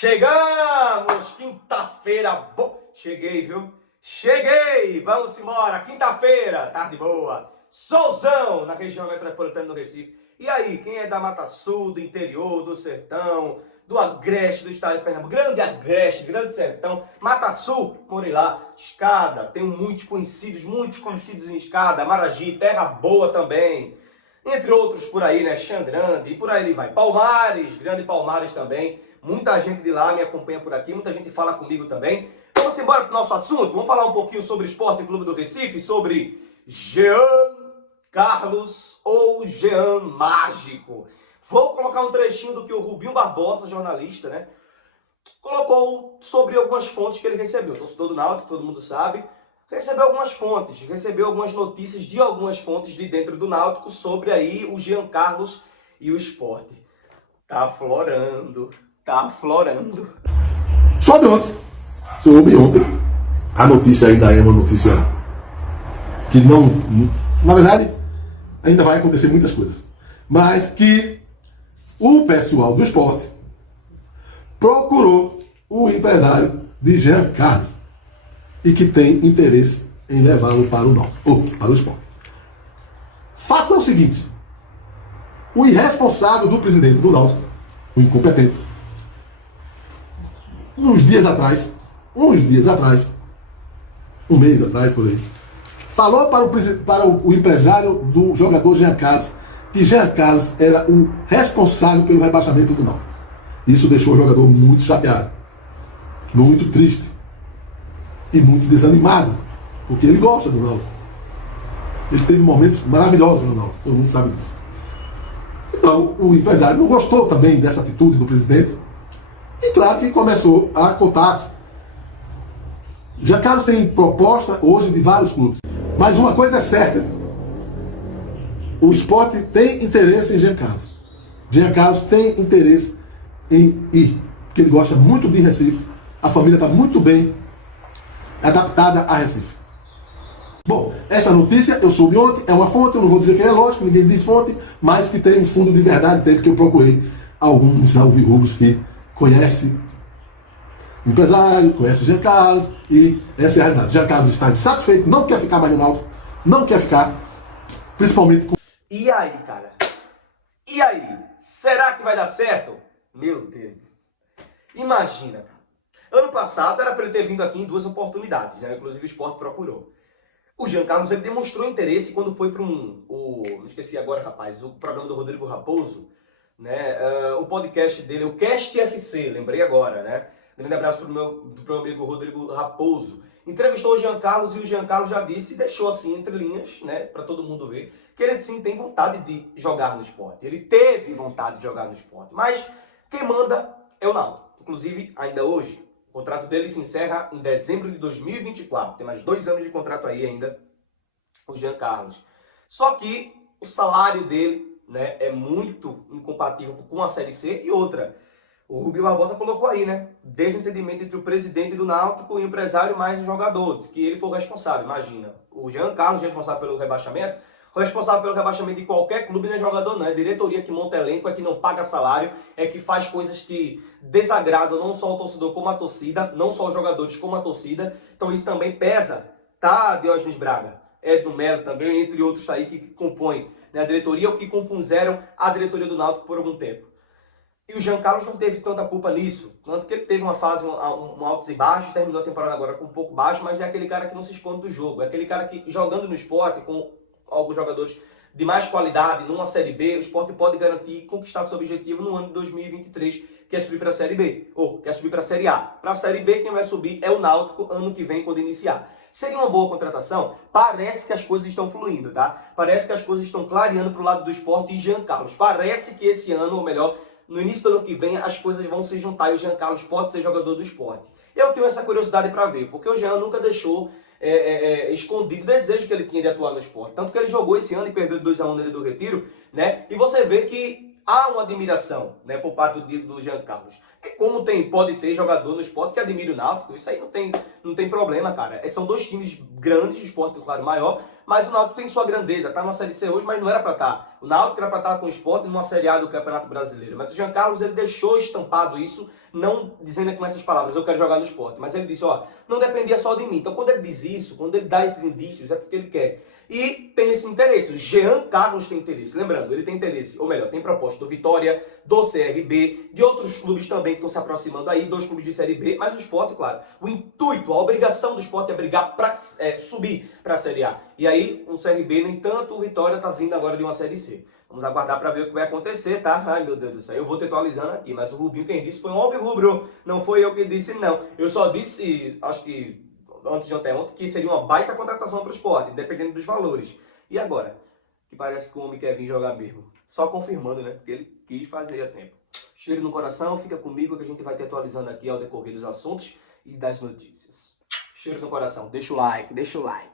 Chegamos! Quinta-feira boa! Cheguei, viu? Cheguei! Vamos embora! Quinta-feira, tarde boa! Solzão na região metropolitana do Recife. E aí, quem é da Mata Sul, do interior, do sertão, do Agreste, do estado de Pernambuco, grande Agreste, grande sertão, Mata Sul, morei lá, Escada, tenho muitos conhecidos em Escada, Maragi, Terra Boa também, entre outros por aí, né, Xangrande, e por aí ele vai, Palmares, grande Palmares também, muita gente de lá me acompanha por aqui, muita gente fala comigo também. Vamos embora para o nosso assunto, vamos falar um pouquinho sobre o Esporte Clube do Recife, sobre Jean Carlos ou Jean Mágico. Vou colocar um trechinho do que o Rubinho Barbosa, jornalista, né, colocou sobre algumas fontes que ele recebeu. Torcedor do Náutico, todo mundo sabe, recebeu algumas fontes, recebeu algumas notícias de algumas fontes de dentro do Náutico sobre aí o Jean Carlos e o Sport. Tá aflorando, tá aflorando. Soube ontem. A notícia ainda é uma notícia que não... Na verdade, ainda vai acontecer muitas coisas. Mas que o pessoal do esporte procurou o empresário de Jean Carlos e que tem interesse em levá-lo para o Náutico, ou para o esporte. Fato é o seguinte: o irresponsável do presidente do Náutico, o incompetente, uns dias atrás, um mês atrás por aí, falou para o empresário do jogador Jean Carlos que Jean Carlos era o responsável pelo rebaixamento do Náutico. Isso deixou o jogador muito chateado, muito triste e muito desanimado, porque ele gosta do Náutico. Ele teve momentos maravilhosos no Náutico, todo mundo sabe disso. Então, o empresário não gostou também dessa atitude do presidente e, claro, que começou a contatos. Jean Carlos tem proposta hoje de vários clubes, mas uma coisa é certa: o Sport tem interesse em Jean Carlos. Jean Carlos tem interesse em ir, porque ele gosta muito de Recife, a família está muito bem adaptada a Recife. Bom, essa notícia eu soube ontem, é uma fonte, eu não vou dizer que é lógico, ninguém diz fonte, mas que tem um fundo de verdade dentro, que eu procurei alguns alvirrubros que conhecem o empresário, conhecem Jean Carlos, e essa é a realidade. Jean Carlos está insatisfeito, não quer ficar mais no Náutico, não quer ficar, principalmente com... E aí, cara? E aí? Será que vai dar certo? Meu Deus. Imagina, cara. Ano passado era para ele ter vindo aqui em duas oportunidades, né? Inclusive o Sport procurou. O Jean Carlos, ele demonstrou interesse quando foi para não esqueci agora, rapaz, o programa do Rodrigo Raposo, né? O podcast dele, o Cast FC, lembrei agora, né? Grande abraço pro meu amigo Rodrigo Raposo. Entrevistou o Jean Carlos e o Jean Carlos já disse, deixou assim entre linhas, né, para todo mundo ver, que ele sim tem vontade de jogar no esporte. Ele teve vontade de jogar no esporte, mas quem manda é o Náutico. Inclusive, ainda hoje, o contrato dele se encerra em dezembro de 2024. Tem mais 2 anos de contrato aí ainda, o Jean Carlos. Só que o salário dele, né, é muito incompatível com a Série C. E outra, o Rubinho Barbosa colocou aí, né, desentendimento entre o presidente do Náutico e o empresário mais o jogador. Diz que ele foi o responsável. Imagina, o Jean Carlos responsável pelo rebaixamento. O responsável pelo rebaixamento de qualquer clube não é jogador, não. É diretoria que monta elenco, é que não paga salário, é que faz coisas que desagradam não só o torcedor como a torcida, não só os jogadores como a torcida. Então isso também pesa, tá, Diógenes Braga? Edno Melo também, entre outros aí que compõem, né, a diretoria ou que compuseram a diretoria do Náutico por algum tempo. E o Jean Carlos não teve tanta culpa nisso. Tanto que ele teve uma fase, um altos e baixos, terminou a temporada agora com um pouco baixo, mas é aquele cara que não se esconde do jogo. É aquele cara que, jogando no esporte, com alguns jogadores de mais qualidade, numa Série B, o esporte pode garantir conquistar seu objetivo no ano de 2023, que é subir para a Série B, ou que é subir para a Série A. Para a Série B, quem vai subir é o Náutico ano que vem, quando iniciar. Seria uma boa contratação? Parece que as coisas estão fluindo, tá? Parece que as coisas estão clareando para o lado do esporte e Jean Carlos. Parece que esse ano, ou melhor, no início do ano que vem, as coisas vão se juntar e o Jean Carlos pode ser jogador do esporte. Eu tenho essa curiosidade para ver, porque o Jean nunca deixou escondido o desejo que ele tinha de atuar no esporte. Tanto que ele jogou esse ano e perdeu 2-1 nele do Retiro, né? E você vê que há uma admiração, né, por parte do Jean Carlos. E como pode ter jogador no Sport que admira o Náutico, isso aí não tem problema, cara. São dois times grandes, o Sport, claro, maior, mas o Náutico tem sua grandeza. Tá numa Série C hoje, mas não era pra estar. O Náutico era pra estar com o Sport numa Série A do Campeonato Brasileiro. Mas o Jean Carlos, ele deixou estampado isso, não dizendo com essas palavras, eu quero jogar no Sport. Mas ele disse, ó, não dependia só de mim. Então quando ele diz isso, quando ele dá esses indícios, é porque ele quer. E tem esse interesse. O Jean Carlos tem interesse. Lembrando, ele tem interesse, ou melhor, tem proposta do Vitória, do CRB, de outros clubes também que estão se aproximando aí, 2 clubes de Série B, mas o Sport, claro, o intuito, a obrigação do Sport é brigar para subir para a Série A. E aí, o CRB, nem tanto, o Vitória está vindo agora de uma Série C. Vamos aguardar para ver o que vai acontecer, tá? Ai, meu Deus do céu, eu vou te atualizando aqui, mas o Rubinho quem disse foi um alvirrubro, não foi eu que disse, não. Eu só disse, acho que antes de ontem, que seria uma baita contratação para o Sport, dependendo dos valores. E agora? Que parece que o homem quer vir jogar mesmo. Só confirmando, né? Porque ele quis fazer a tempo. Cheiro no coração, fica comigo que a gente vai te atualizando aqui ao decorrer dos assuntos e das notícias. Cheiro no coração, deixa o like, deixa o like.